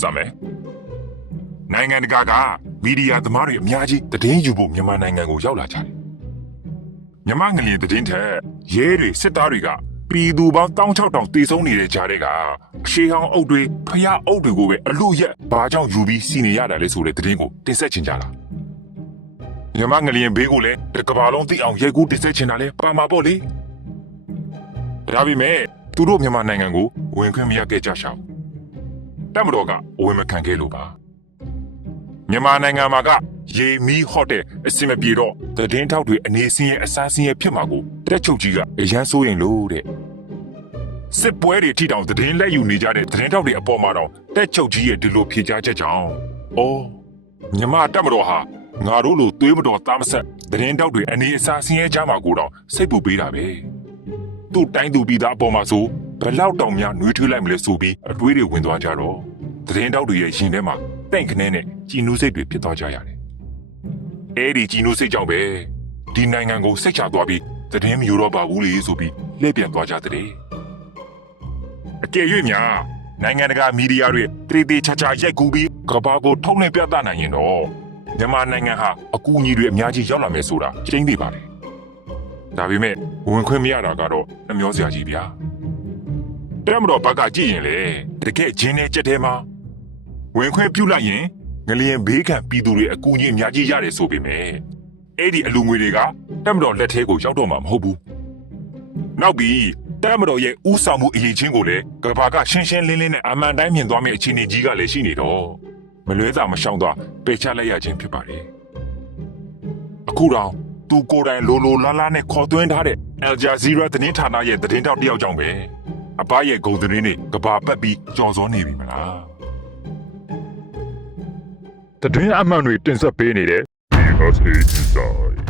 စမယ်နိုင်ငံတကာကမီဒီယာသမားတွေအများကြီးတည်င်းယူဖို့မြန်မာနိုင်ငံကိုရောက်လာကြတယ်မြန်မာငလျင်တည်င်းထက်ရဲတွေစစ်သားတွေကပြည်သူပေါင်း16000တေဆုံးနေတဲ့ကြားတွေကအရှေးဟောင်းအုပ်တွေဖျားအုပ်တွေကိုပဲအလို့ရက်ဘာကြောင့်ယူပြီးစီနေရတာလဲဆိုတဲ့တည်င်းကိုတင်ဆက်ချင်ကြလားမြန်မာငလျင်ဘေးကိုလည်းတစ်ကမ္ဘာလုံးသိအောင်ရိုက်ကူးတင်ဆက်ချင်တာလဲပါမှာပေါ့လေဒါပေမဲ့သူတို့မြန်မာနိုင်ငံကိုဝင်ခွင့်မရခဲ့ကြရှောင်း တက်မတော်ကဝင်မခံခဲ့လို့ပါမြန်မာနိုင်ငံမှာကရေမီးဟော့တဲ့အစင်မပြေတော့သတင်းထောက်တွေအနေစင်းရဲ့အစားစင်းရဲ့ဖြစ်မှာကိုတက်ချုပ်ကြီးကအရန်ဆိုးရင်လို့တဲ့စစ်ပွဲတွေထိတောင်သတင်းလက်ယူနေကြတဲ့သတင်းထောက်တွေအပေါ်မှာတော့တက်ချုပ်ကြီးရဲ့ဒီလိုဖြေကြားချက်ကြောင့်အော်မြန်မာတက်မတော်ဟာငါတို့လိုသွေးမတော်သားမဆက်သတင်းထောက်တွေအနေအစားစင်းရဲ့ကြားမှာကိုတော့စိတ်ပူပေးတာပဲသူ့တိုင်းသူပြည်သားအပေါ်မှာဆို ဘယ်လောက်တောင်များနှွေးထွေးလိုက်မလဲဆိုပြီးအတွေးတွေဝင်သွားကြတော့သတင်းတောက်တွေရဲ့ရင်ထဲမှာတဲ့ခနဲနဲ့ကြည်နူးစိတ်တွေဖြစ်သွားကြရတယ်။အဲဒီကြည်နူးစိတ်ကြောင့်ပဲဒီနိုင်ငံကိုစိတ်ချသွားပြီးသတင်းမယူတော့ပါဘူးလေဆိုပြီးလှည့်ပြန်သွားကြတဲ့။အကယ်၍များနိုင်ငံတကာမီဒီယာတွေတည်တည်ချာချာရိုက်ကူးပြီးကမ္ဘာကိုထုတ်လွှင့်ပြသနိုင်ရင်တော့မြန်မာနိုင်ငံဟာအကူအညီတွေအများကြီးရောက်လာမယ်ဆိုတာကျင်းသိပါတယ်။ဒါပေမဲ့ဝင်ခွင့်မရတာကတော့နှမျောစရာကြီးဗျာ တက်မတော်ဘက်ကကြည့်ရင်လေတကယ်ဂျင်းနဲ့ကြက်တဲမှာဝင်ခွင့်ပြုလိုက်ရင်ငလျင်ဘေးခံပြည်သူတွေအကူအညီအများကြီးရတယ်ဆိုပေမဲ့အဲ့ဒီအလူငွေတွေကတက်မတော်လက်ထဲကိုရောက်တော့မှာမဟုတ်ဘူးနောက်ပြီးတက်မတော်ရဲ့ဥဆောင်မှုအရေးချင်းကိုလည်းကဘာကရှင်းရှင်းလင်းလင်းနဲ့အမှန်တိုင်းမြင်သွားမယ့်အခြေအနေကြီးကလည်းရှိနေတော့မလွဲသာမရှောင်သာပယ်ချလိုက်ရခြင်းဖြစ်ပါတယ်အခုတော့သူကိုယ်တိုင်လိုလိုလားလားနဲ့ခေါ်သွင်းထားတဲ့ Al Jazeera သတင်းဌာနရဲ့သတင်းတောက်တယောက်ကြောင့်ပဲ အဘရဲ့ဂုံသတင်းတွေကဘာပတ်ပြီးကြော်စောနေပြီမလားတတွင်းအမှန်တွေတင်ဆက်ပေးနေတဲ့ USA Inside